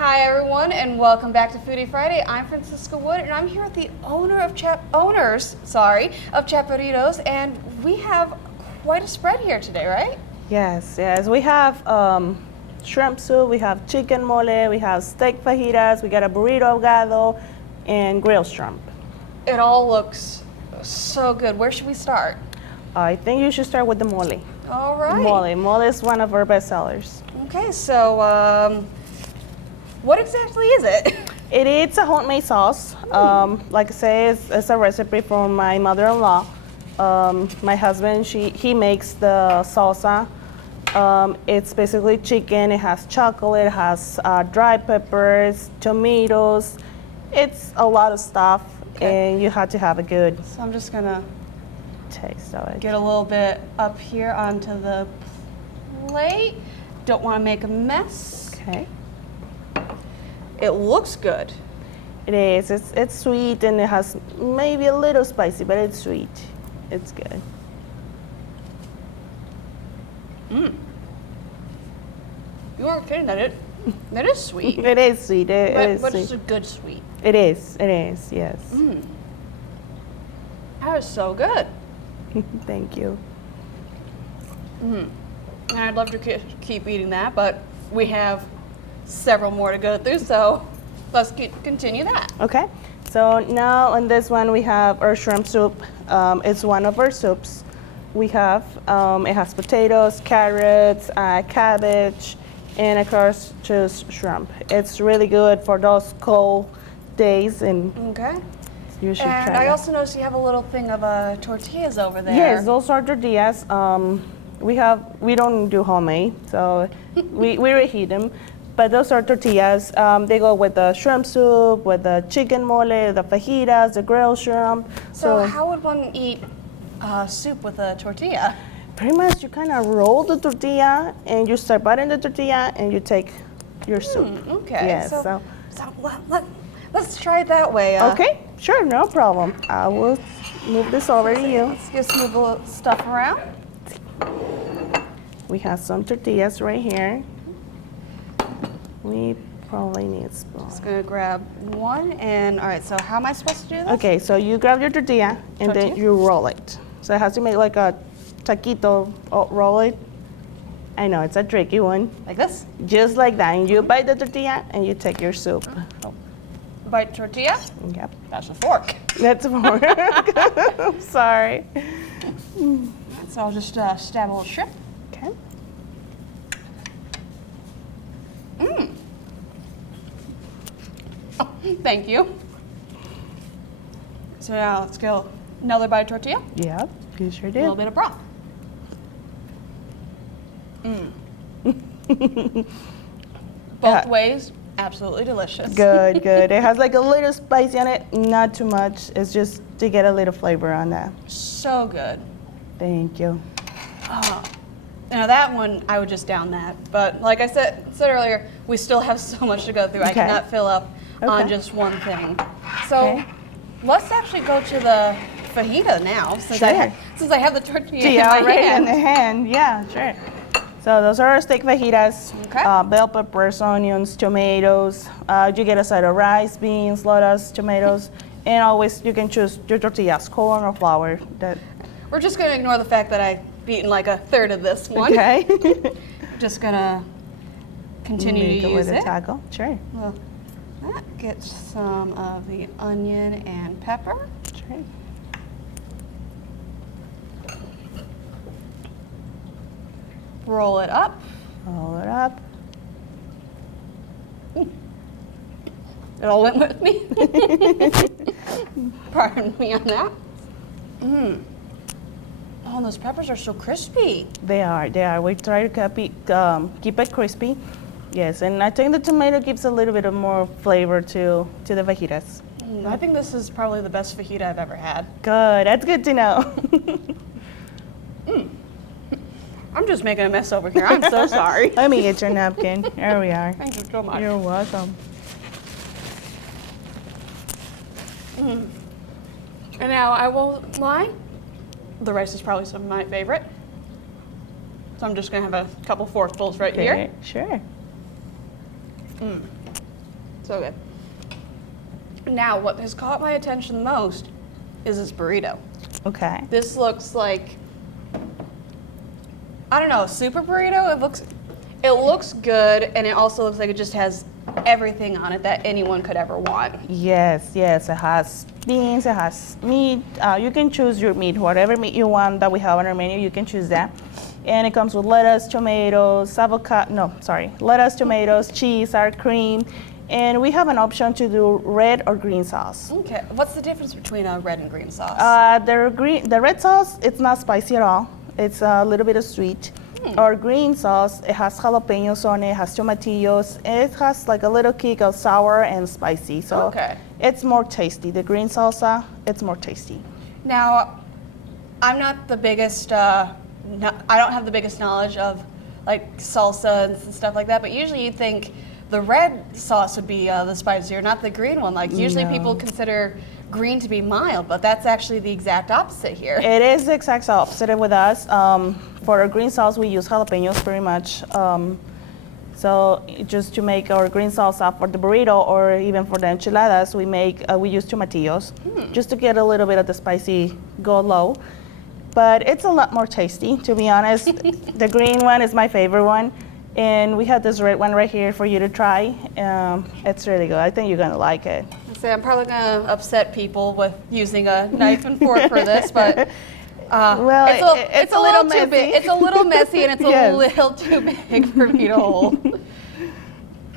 Hi everyone, and welcome back to Foodie Friday. I'm Francisca Wood, and I'm here with the owners of Chaparritos, and we have quite a spread here today, right? Yes. We have shrimp soup, we have chicken mole, we have steak fajitas, we got a burrito ahogado, and grilled shrimp. It all looks so good. Where should we start? I think you should start with the mole. All right. Mole is one of our best sellers. Okay, so what exactly is it? It is a homemade sauce. Like I say, it's a recipe from my mother-in-law. My husband, he makes the salsa. It's basically chicken. It has chocolate. It has dry peppers, tomatoes. It's a lot of stuff, and you have to have a good So I'm just gonna taste of it. get a little bit up here onto the plate. Don't want to make a mess. Okay. It looks good. It is. It's sweet, and it has maybe a little spicy, but it's sweet. It's good. You aren't kidding. That is sweet. It is sweet. It is but sweet. it's a good sweet. It is. It is. Yes. That is so good. Thank you. And I'd love to keep eating that, but we have several more to go through, so let's continue that. Okay. So now on this one we have our shrimp soup. It's one of our soups. We have it has potatoes, carrots, cabbage, and of course just shrimp. It's really good for those cold days, and Okay. you should And try I it. also noticed you have a little thing of tortillas over there. Yes, those are tortillas. We don't do homemade, so we reheat them. But those are tortillas. They go with the shrimp soup, with the chicken mole, the fajitas, the grilled shrimp. So how would one eat soup with a tortilla? Pretty much you kind of roll the tortilla and you start biting the tortilla and you take your soup. Okay. Yes. So let's try it that way. Okay, sure, no problem. I will move this over to you. Let's just move a little stuff around. We have some tortillas right here. We probably need a spoon. Just gonna grab one, and all right. So how am I supposed to do this? Okay, so you grab your tortilla and then you roll it. So it has to make like a taquito roll it. I know, it's a tricky one. Like this? Just like that. And you bite the tortilla and you take your soup. Bite tortilla. Yep. That's a fork. That's more. I'm sorry. So I'll just stab a little shrimp. Okay. Oh, thank you. So now let's go another bite of tortilla. Yep, you sure A little did. bit of broth. Both ways, absolutely delicious. Good, good. It has like a little spicy on it, not too much. It's just to get a little flavor on that. So good. Thank you. Now that one, I would just down that. But like I said earlier, we still have so much to go through. I Okay. cannot fill up on Okay. just one thing. So Okay. let's actually go to the fajita now, since Sure. I have the tortilla in Yeah, my already hand. in the hand. Yeah, sure. So those are our steak fajitas. Okay. Bell peppers, onions, tomatoes. You get a side of rice, beans, lettuce, tomatoes, and always you can choose your tortillas, corn or flour. We're just going to ignore the fact that I've eaten like a third of this one. Okay. Just going to continue Make to it use with a it. taco. Sure. Well, that gets some of the onion and pepper. Sure. Roll it up. Roll it up. It all went with me. Pardon me on that. Oh, and those peppers are so crispy. They are. They are. We try to keep it crispy. Yes, and I think the tomato gives a little bit of more flavor to the fajitas. I think this is probably the best fajita I've ever had. Good. That's good to know. I'm just making a mess over here. I'm so sorry. Let me get your napkin. There we are. Thank you so much. You're welcome. And now I won't lie, the rice is probably some of my favorite. So I'm just gonna have a couple forkfuls right here. Sure. So good. Now, what has caught my attention the most is this burrito. Okay. This looks like, I don't know, a super burrito. It looks good, and it also looks like it just has everything on it that anyone could ever want. Yes, yes. It has beans, it has meat. You can choose your meat, whatever meat you want that we have on our menu, you can choose that. And it comes with lettuce, tomatoes, lettuce, tomatoes, cheese, sour cream. And we have an option to do red or green sauce. Okay, what's the difference between a red and green sauce? The red sauce, it's not spicy at all. It's a little bit of sweet. Our green sauce, it has jalapenos on it, has tomatillos. It has like a little kick of sour and spicy. So Okay. it's more tasty. The green salsa, it's more tasty. Now, I'm not the biggest, I don't have the biggest knowledge of like salsa and stuff like that, but usually you'd think the red sauce would be the spicier, not the green one. Like usually people consider green to be mild, but that's actually the exact opposite here. It is the exact opposite with us. For our green sauce, we use jalapenos pretty much. So just to make our green salsa for the burrito or even for the enchiladas, we use tomatillos just to get a little bit of the spicy go low. But it's a lot more tasty, to be honest. The green one is my favorite one. And we have this red one right here for you to try. It's really good. I think you're gonna like it. I'm probably gonna upset people with using a knife and fork for this, but it's a little too big. It's a little messy and it's a little too big for me to hold.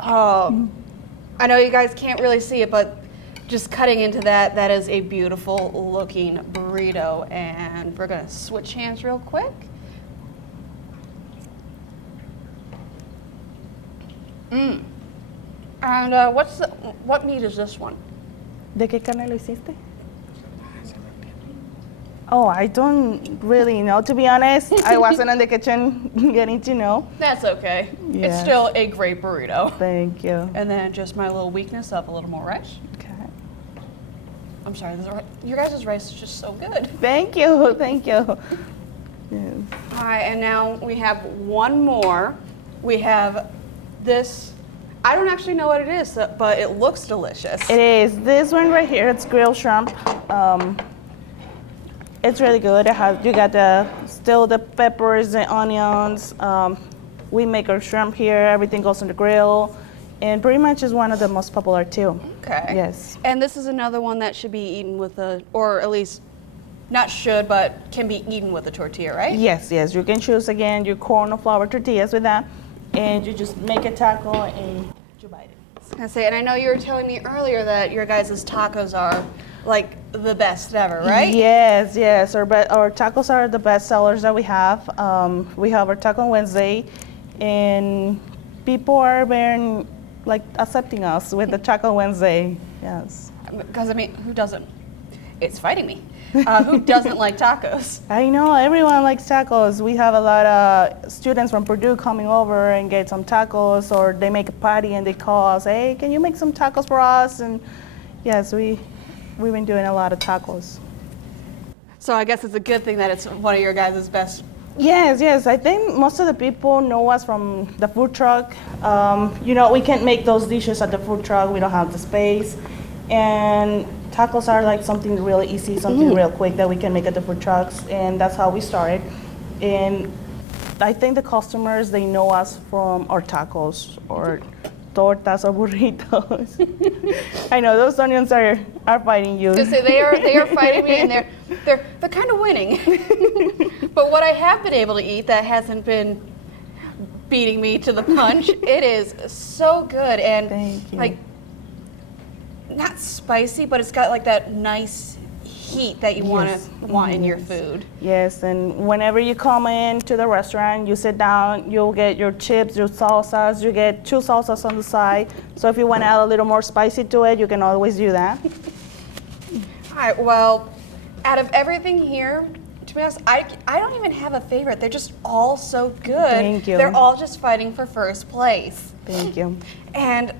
I know you guys can't really see it, but just cutting into that is a beautiful looking burrito, and we're gonna switch hands real quick. And what meat is this one? ¿De qué carne lo hiciste? Oh, I don't really know. To be honest, I wasn't in the kitchen getting to know. That's okay. Yeah. It's still a great burrito. Thank you. And then just my little weakness up a little more rice. Okay. I'm sorry, your guys' rice is just so good. Thank you. Thank you. Yes. All right, and now we have one more. We have this. I don't actually know what it is, but it looks delicious. It is. This one right here, it's grilled shrimp. It's really good. You got still the peppers, the onions. We make our shrimp here. Everything goes on the grill. And pretty much is one of the most popular too. Okay. Yes. And this is another one that should be eaten with or at least not should, but can be eaten with a tortilla, right? Yes, yes. You can choose again your corn or flour tortillas with that. And you just make a taco and you bite it. And I know you were telling me earlier that your guys' tacos are like the best ever, right? Yes, yes. Our tacos are the best sellers that we have. We have our Taco Wednesday, and people are very accepting us with the Taco Wednesday. Yes. Because I mean, who doesn't? It's fighting me. Who doesn't like tacos? I know, everyone likes tacos. We have a lot of students from Purdue coming over and get some tacos, or they make a party and they call us, hey, can you make some tacos for us? And yes, we've been doing a lot of tacos. So I guess it's a good thing that it's one of your guys' best. Yes, yes. I think most of the people know us from the food truck. We can't make those dishes at the food truck. We don't have the space. And tacos are like something really easy, something real quick that we can make at the food trucks, and that's how we started. And I think the customers, they know us from our tacos or tortas or burritos. I know those onions are fighting you. So they are fighting me, and they're kind of winning. But what I have been able to eat that hasn't been beating me to the punch, it is so good and Thank you. like not spicy, but it's got like that nice heat that you Yes. want in your Yes. food. Yes, and whenever you come in to the restaurant, you sit down, you'll get your chips, your salsas, you get 2 salsas on the side. So if you want to add a little more spicy to it, you can always do that. All right, well, out of everything here, to be honest, I don't even have a favorite. They're just all so good. Thank you. They're all just fighting for first place. Thank you. And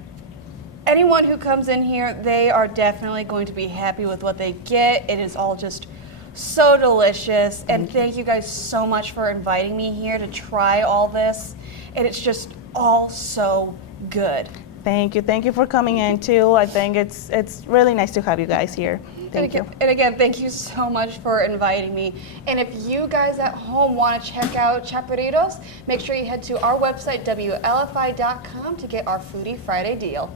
anyone who comes in here, they are definitely going to be happy with what they get. It is all just so delicious. And thank you guys so much for inviting me here to try all this. And it's just all so good. Thank you. Thank you for coming in too. I think it's really nice to have you guys here. Thank you. And again, thank you so much for inviting me. And if you guys at home want to check out Chaparritos, make sure you head to our website, WLFI.com, to get our Foodie Friday deal.